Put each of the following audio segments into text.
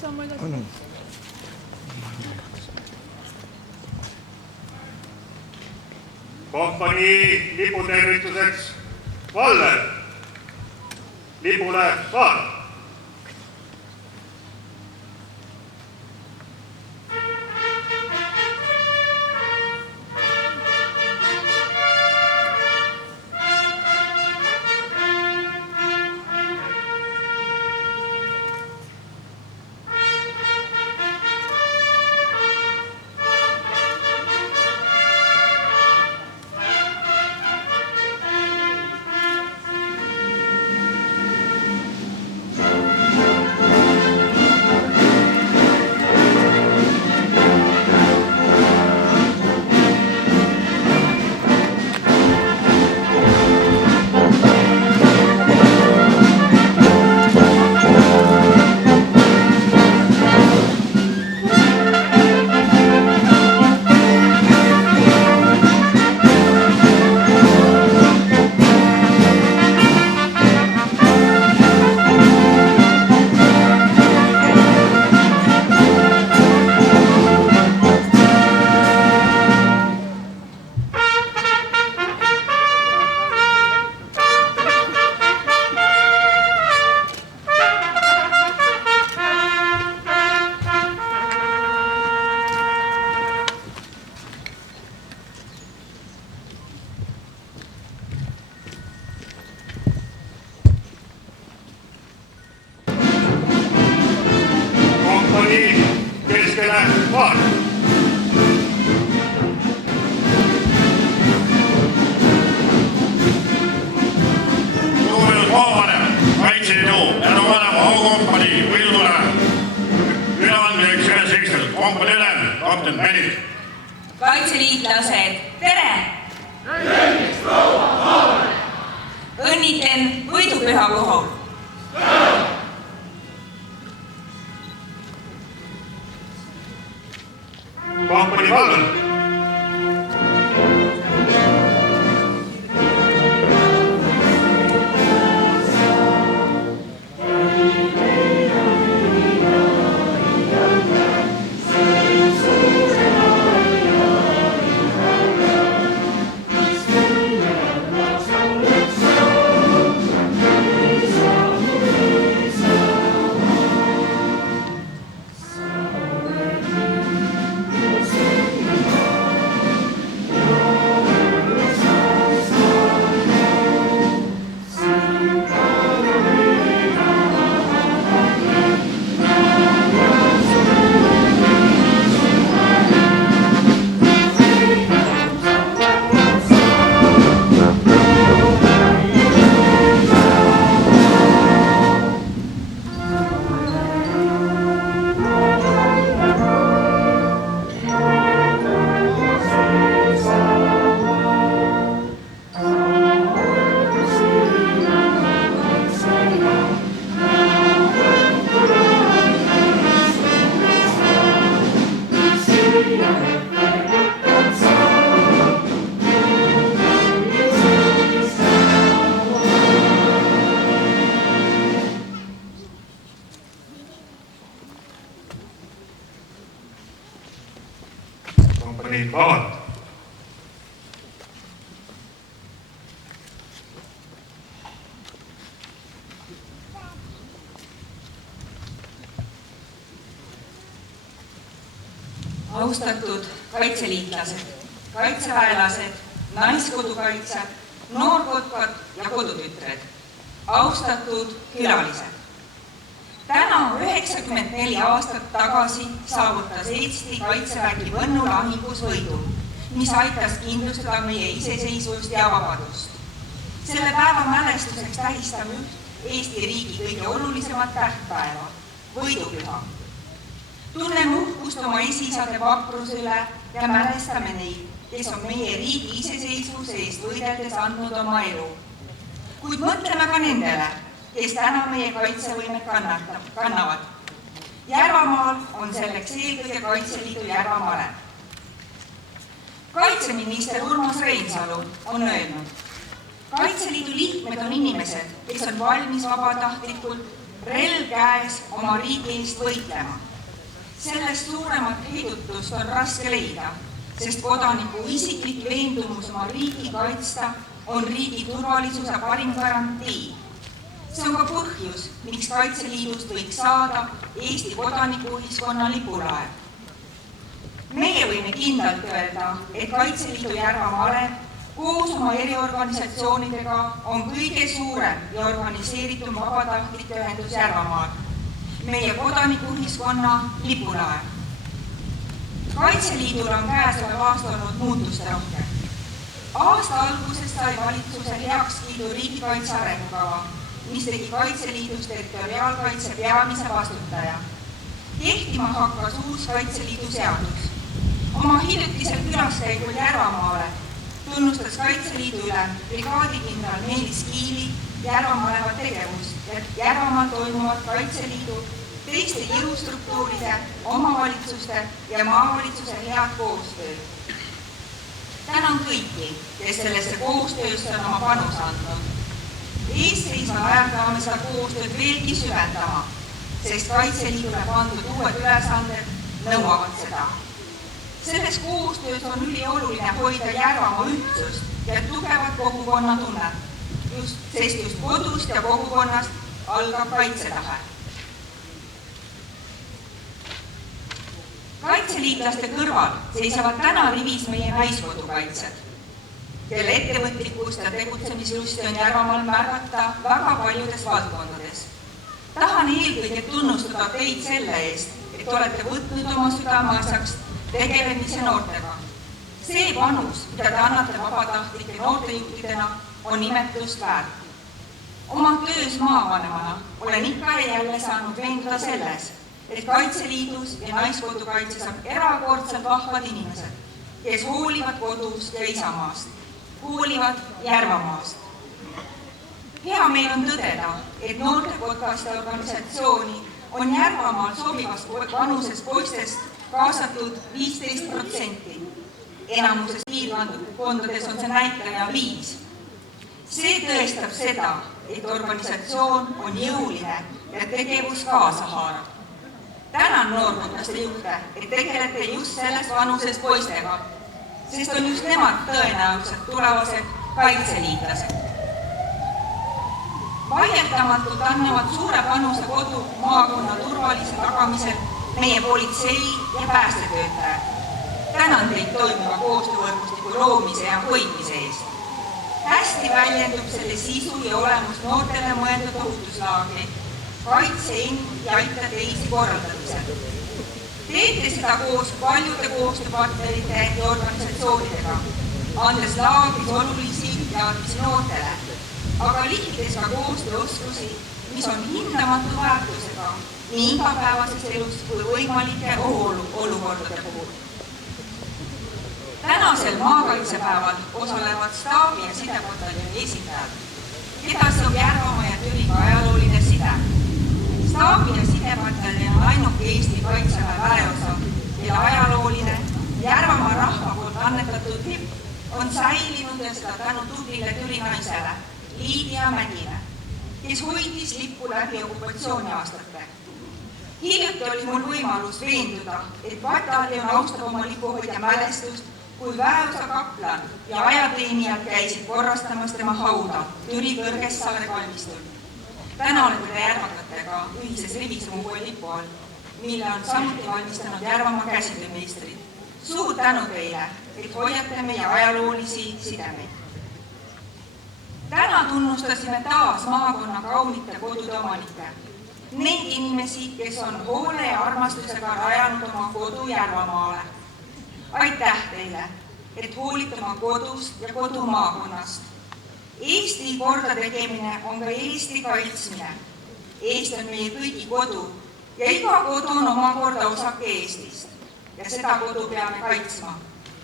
sammu edasi. Kompanii liputervituseks Valver. Lipule vaat. Keskele vaat. Lugupeetud maavanem, Kaitseliidu tänuvanema aukompanii võidutule üleandmiseks üles seistud kompanii ülem, kapten Männit. Kaitseliitlased, tere! Õnnitlen võidupüha puhul. Kompanii Valver. Kompanii vaat. Austatud kaitseliitlased, kaitseväelased, naiskodukaitsjad, noorkotkad ja kodutütred, austatud külalised. Täna 94 aastat tagasi saavutas Eesti kaitsevägi Võnnu lahingus võidu, mis aitas kindlustada meie iseseisvust ja vabadust. Selle päeva mälestuseks tähistame Eesti riigi kõige olulisemat tähtpäeva, võidupüha. Tunneme uhkust oma esiisade vapruse üle ja mälestame neid, kes on meie riigi iseseisvuse eest võideldes andnud oma elu. Kuid mõtleme ka nendele, kes täna meie kaitsevõimet kannavad. Järvamaal on selleks eelkõige Kaitseliidu Järvamale. Kaitseminister Urmas Reinsalu on öelnud, Kaitseliidu liikmed on inimesed, kes on valmis vabatahtlikult relv käes oma riigi eest võitlema. Sellest suuremat heidutust on raske leida, sest kodaniku isiklik veendumus oma riigi kaitsta on riigi turvalisuse parim garantii. See on ka põhjus, miks Kaitseliidust võiks saada Eesti kodanikuühiskonna lipulaev. Meie võime kindlalt öelda, et Kaitseliidu Järvamaa alev koos oma eriorganisatsioonidega on kõige suurem ja organiseeritum vabatahtlike ühendus Järvamaal, meie kodanikuühiskonna lipulaev. Kaitseliidul on käesolev aasta olnud muutuste rohke. Aasta alguses sai valitsuse heakskiidu riigikaitse arengukava, mis tegi Kaitseliidust territoriaalkaitse peamise vastutaja. Kehtima hakkas uus Kaitseliidu seadus. Oma hiljutisel külaskäigul Järvamaale tunnustas Kaitseliidu ülem brigaadikindral Meelis Kiili Järvamaa alevat tegevust ja Järvamaal toimuvat Kaitseliidu, teiste jõustruktuuride, omavalitsuste ja maavalitsuse head koostööd. Tänan kõiki, kes sellesse koostöösse on oma panus andnud. Eesseisval ajal peame seda koostööd veelgi süvendama, sest Kaitseliidule pandud uued ülesanded nõuavad seda. Selles koostöös on ülioluline hoida Järvamaa ühtsust ja tugevat kogukonnatunnet, sest just kodust ja kogukonnast algab kaitsetahe. Kaitseliitlaste kõrval seisavad täna rivis meie naiskodukaitsjad, kelle ettevõtlikkust ja tegutsemislusti on Järvamaal märgata väga paljudes valdkondades. Tahan eelkõige tunnustada teid selle eest, et olete võtnud oma südameasjaks tegelemise noortega. See panus, mida te annate vabatahtlike noortejuhtidena, on nimetust väärt. Oma töös maavanemana olen ikka ja jälle saanud veenduda selles, et Kaitseliidus ja naiskodukaitses on erakordselt vahvad inimesed, kes hoolivad kodust ja isamaast, hoolivad Järvamaast. Hea meil on tõdeda, et noortekotkaste organisatsiooni on Järvamaal sobivas vanuses poistest kaasatud 15%. Enamuses piirkondades on see näitaja 5%. See tõestab seda, et organisatsioon on jõuline ja tegevus kaasa haarab. Tänan noorkotkaste juhte, et tegelete just selles vanuses poistega, sest on just nemad tõenäoliselt tulevased kaitseliitlased. Vaieldamatult annavad suure panuse kodu maakonna turvalise tagamisel meie politsei ja päästetöötajad. Tänan teid toimiva koostöövõrgustiku loomise ja hoidmise eest. Hästi väljendub selle sisu ja olemus noortele mõeldud ohutuslaagri, kaitse end ja aita teisi korraldamisel. Teete seda koos paljude koostööpartnerite ja organisatsioonidega, andes laagris olulisi teadmisi noortele, aga liikides ka koostööoskusi, mis on hindamatu väärtusega nii igapäevases elus kui võimalike olukordade puhul. Tänasel maakaitsepäeval osalevad staabi- ja sidepataljoni esindajad, keda seob Järvamaa ja Türiga ajalooline side. Staabi- ja sidepataljon on ainuke Eesti Kaitseväe väeosa, kelle ajalooline Järvamaa rahva poolt annetatud lipp on säilinud ja seda tänu tublile Türi naisele Liidia Mägile, kes hoidis lippu läbi okupatsiooniaastate. Hiljuti oli mul võimalus veenduda, et pataljon austab oma lipuhoidja mälestust, kui väeosa kaplan ja ajateenijad käisid korrastamas tema hauda Türi Kõrgessaare kalmistul. Täna olete Järvakatega ühises rivis oma uue lipu all, mille on samuti valmistanud Järvamaa käsitöömeistrid. Suur tänu teile, et hoiate meie ajaloolisi sidemeid. Täna tunnustasime taas maakonna kaunite kodude omanikke. Neid inimesi, kes on hoole ja armastusega rajanud oma kodu Järvamaale. Aitäh teile, et hoolite oma kodust ja kodumaakonnast. Eesti korda tegemine on ka Eesti kaitsmine. Eesti on meie kõigi kodu ja iga kodu on omakorda osake Eestist. Ja seda kodu peame kaitsma.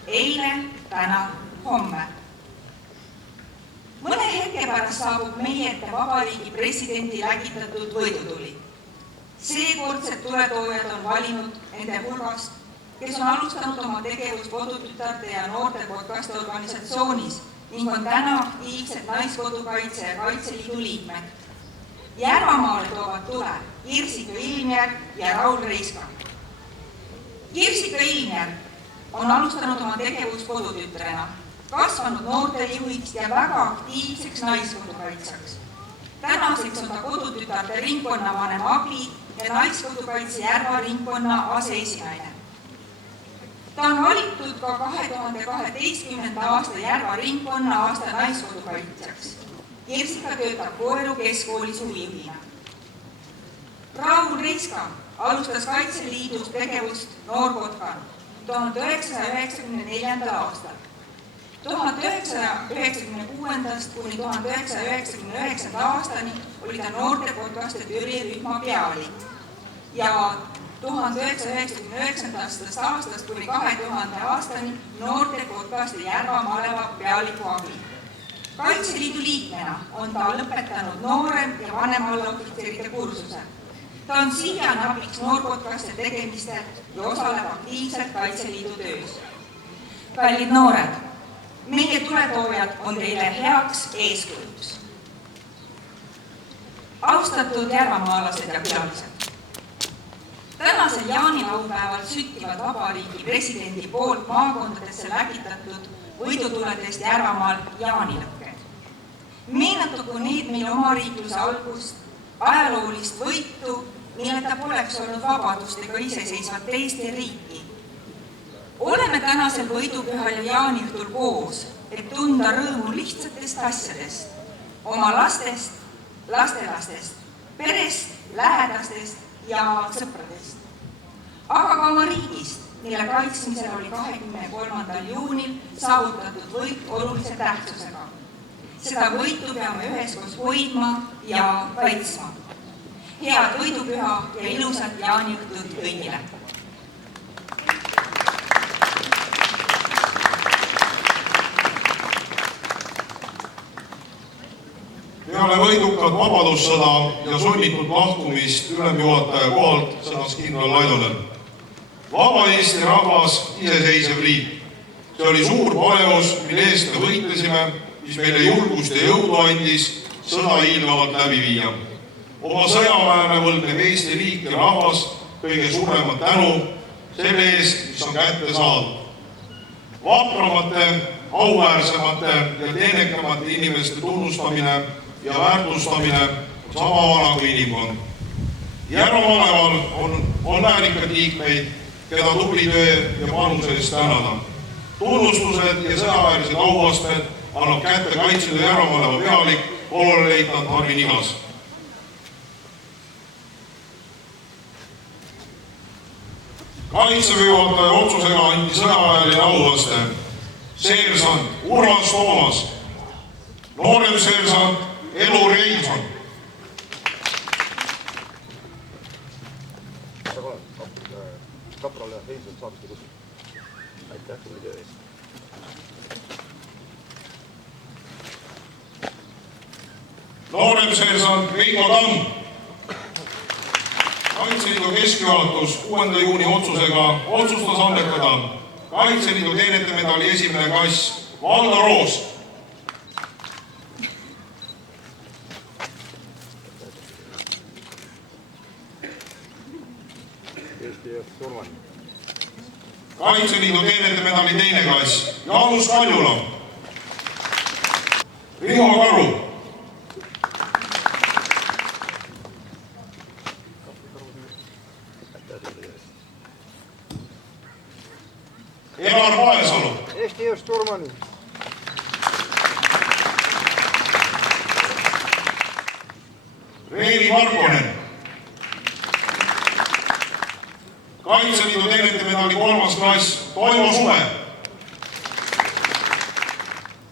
Eile, täna, homme. Mõne hetke pärast saabub meie ette vabariigi presidendi lägitatud võidutuli. Seekordsed tuletoojad on valinud nende hulgast, kes on alustanud oma tegevust kodutütarte ja noortekotkaste organisatsioonis ning on täna aktiivsed naiskodukaitse ja Kaitseliidu liikmed. Järvamaale toovad tule Kirsika Ilmjärv ja Raul Reiska. Kirsika Ilmjärv on alustanud oma tegevust kodutütrena, kasvanud noortejuhiks ja väga aktiivseks naiskodukaitsjaks. Tänaseks on ta kodutütarde ringkonnavanema abi ja naiskodukaitse Järva ringkonna aseesinaine. Ta on valitud ka 2012. aasta Järva ringkonna aasta naiskodukaitsjaks. Kirsika töötab Koeru keskkoolis huvijuhina. Raul Reiska alustas Kaitseliidus tegevust noorkotkana 1994. aastal. 1996. kuni 1999. aastani oli ta noortekotkaste tõrjerühma pealik ja 1999. aastast kuni 2000. aastani noortekotkaste Järva maleva pealiku abi. Kaitseliidu liikmena on ta lõpetanud noorem- ja vanemalla-ohvitseride kursuse. Ta on siiani abiks noorkotkaste tegemistel ja osaleb aktiivselt Kaitseliidu töös. Kallid noored, meie tuletoojad on teile heaks eeskujuks. Austatud järvamaalased ja külalised, tänasel jaanilaupäeval süttivad Vabariigi presidendi poolt maakondadesse läkitatud võidutuledest Järvamaal jaanilõkked. Meenutagu neid meil omariikluse algust, ajaloolist võitu, milleta poleks olnud vabadust ega iseseisvat Eesti riiki. Oleme tänasel võidupühal ja jaaniõhtul koos, et tunda rõõmu lihtsatest asjadest, oma lastest, lastelastest, perest, lähedastest ja sõpradest. Aga ka oma riigist, mille kaitsmisel oli 23. juunil saavutatud võit olulise tähtsusega. Seda võitu peame üheskoos hoidma ja kaitsma. Head võidupüha ja ilusat jaaniõhtut kõigile! Peale võidukat vabadussõda ja sunnitud lahkumist ülemjuhataja kohalt sõnas kindral Laidonen. Vaba Eesti rahvas, iseseisev riik. See oli suur pareus, mille eest me võitlesime, mis meile julgust ja jõudu andis sõda hiilgavalt läbi viia. Oma sõjaväele võlgneb Eesti riik ja rahvas kõige suuremat tänu selle eest, mis on kätte saadud. Vapramate, auväärsemate ja teenekamate inimeste tunnustamine ja väärtustamine sama vana kui inimkond. Järvamaleval on väärikad liikmeid, keda tubli töö ja panuse eest tänada. Tunnustused ja sõjaväelised auastmed annab kätte Kaitseliidu Järvamaleva pealik kolonelleitnant Harvi Nigas. Kaitseväe juhataja otsusega andi sõjaväeline auaste seersant Urmas Toomas, noorem seersant Elu Reinson. Kaprale Heinson saamiste kutsuda. Aitäh tuli töö eest. Noorem seersant Veiko Tamm. Kaitseliidu keskjuhatus 6. juuni otsusega otsustas annetada Kaitseliidu teenetemedali esimene klass Valdo Roos. Kaitseliidu teenetemedali teine klass Jaanus Kaljula. Riho Karu. Elar Paesalu. Eesti Jõust Turmani. Reili Markonen. Kaitseliidu teenetemedali 3. klass Toivo Suve.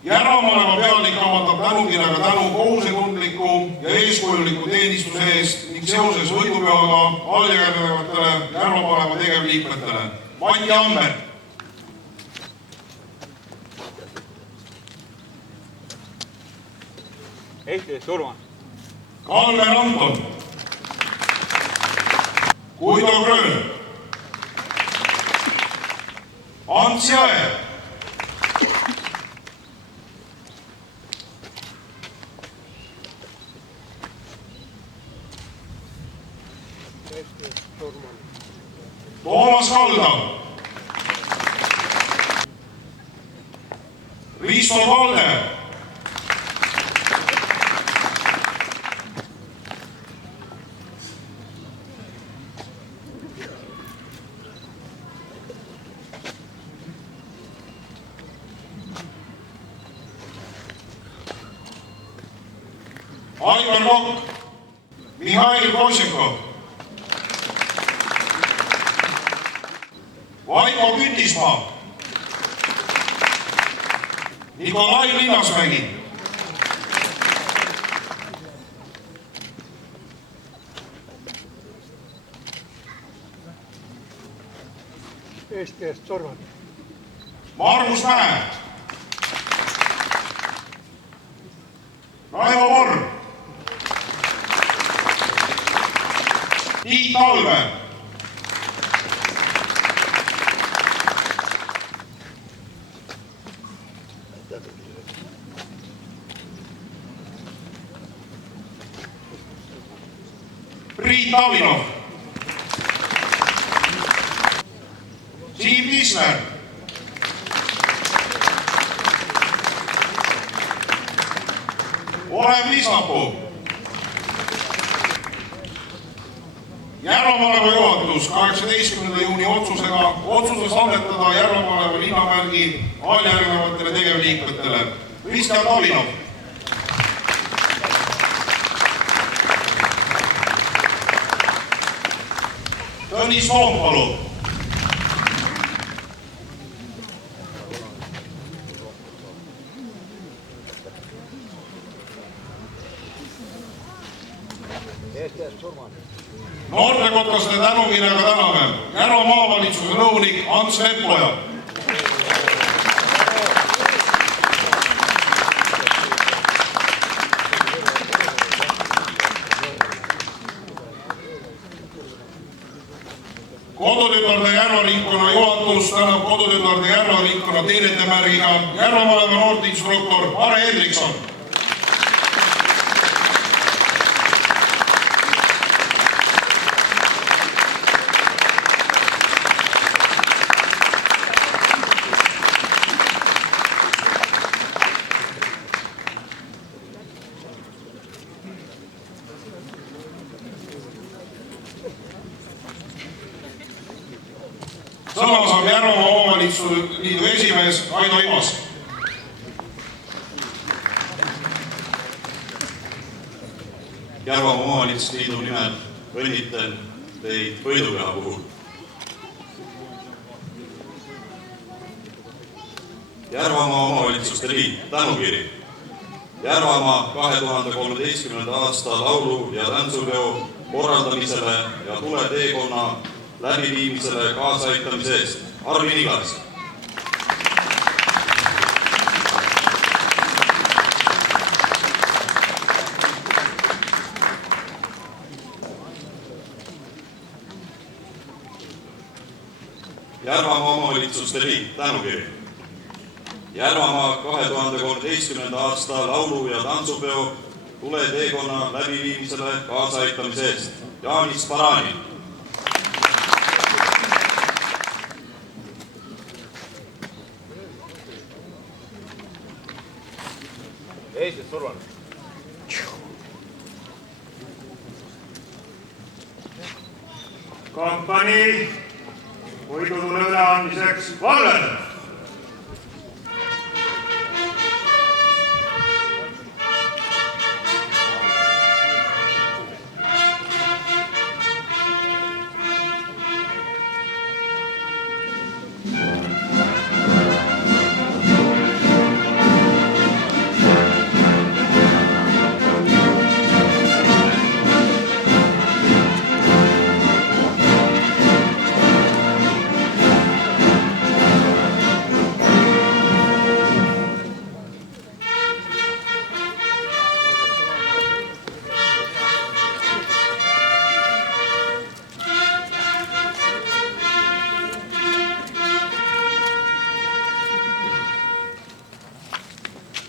Järvamaleva pealik avaldab tänukirjaga tänu kohusetundliku ja eeskujuliku teenistuse eest ning seoses võidupühaga alljärgnevatele Järvamaleva tegevliikmetele. Mati Ammer. Eesti Turman. Kalmer Anton. Guido Grön. Ants Jõe. Toomas Kalda, Risto Valde, Aivar Kokk, Mihhail Košikov, Vaiko Kütismaa, Nikolai Linnasmägi, Eesti eest Sorvad, Margus Mäe, Raivo Vorm, Tiit Alve, Priit Avinov, Siim Tisler, Olev Liisapuu. Järvamaleva juhatus 18. juuni otsusega otsustas annetada Järvamaleva linnamärgi alljärgnevatele tegevliikmetele Kristjan Tavinov, Tõnis Toompalu, noortekotkaste tänukirjaga täname Järva maavalitsuse nõunik Ants Leppoja, Kodutütarde Järva ringkonna juhatus tänab Kodutütarde Järva ringkonna teenetemärgiga Järvamaleva noorteinstruktor Mare Hendrikson, sõna saab Järvamaa omavalitsuste liidu esimees Aido Imas. Järvamaa omavalitsuste liidu nimel õnnitlen teid võidupüha puhul. Järvamaa omavalitsuste liit, tänukiri. Järvamaa 2013. aasta laulu- ja tantsupeo korraldamisele ja tuleteekonna läbiviimisele kaasaaitamise eest. Armin Igas. Järvamaa omavalitsuste liit, tänukiri. Järvamaa 2013. aasta laulu- ja tantsupeo tuleteekonna läbiviimisele kaasaaitamise eest. Jaanis Parani. Eestis Survan. Kompanii võidutule üleandmiseks Valver.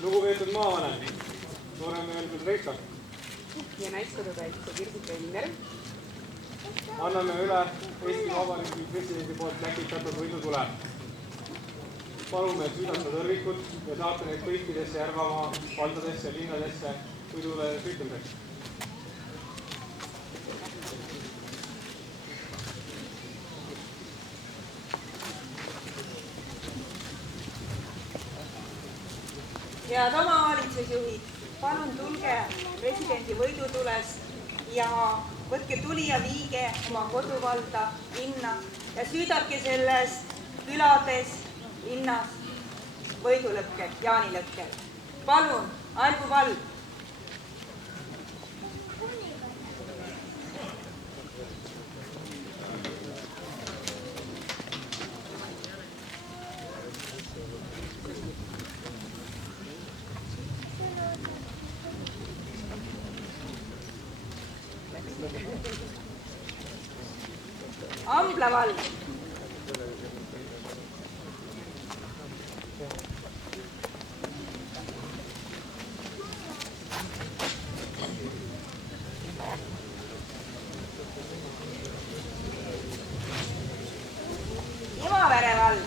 lugupeetud maavanem, nooremehelikult Reika ja naiskodukaitse Birgit Veiner, anname üle Eesti Vabariigi presidendi poolt läkitatud võidutule. Palume südanta tõrvikud ja saata neid kõikidesse Järvamaa valdadesse ja linnadesse võidule süttimiseks. Head omavalitsusjuhid, palun tulge presidendi võidutules ja võtke tuli ja viige oma koduvalda, linna ja süüdake sellest külades, linnas võidulõkkel, jaanilõkkel. Palun, aegu vald! Ambla vald. Imavere vald.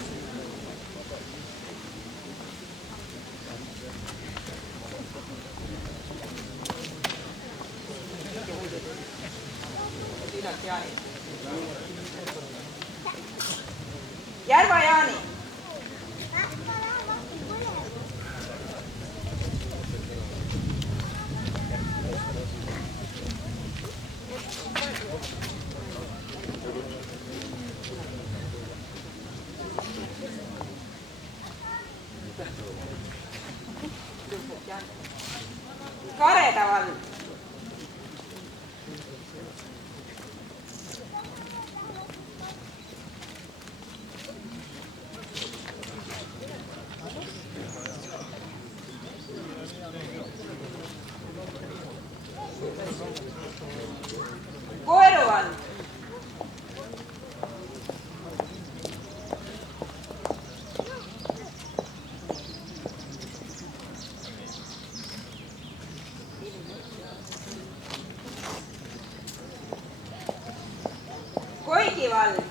Järva-Jaani. Kareda vald. Koeru vald. Koigi vald.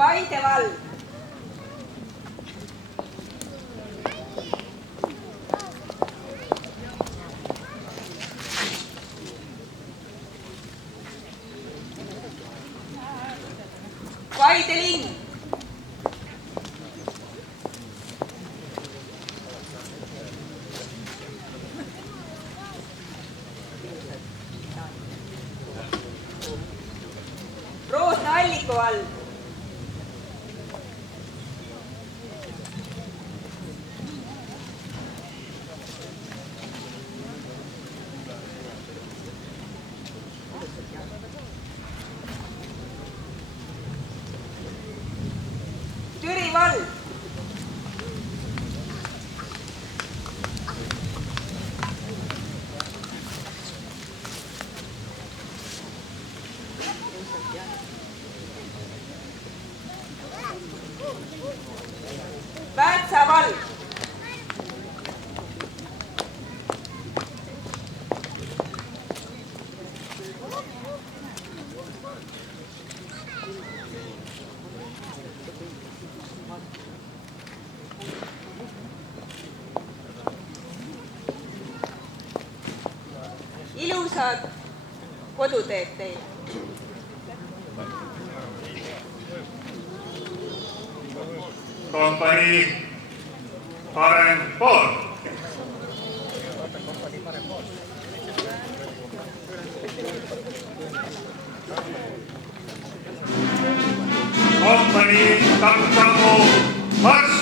Paide vald. Paide linn. Roosna-Alliku vald. Türi vald. Väätsa vald. Ilusad koduteed teile. Kompanii parem pool. Kompanii taktamu marss.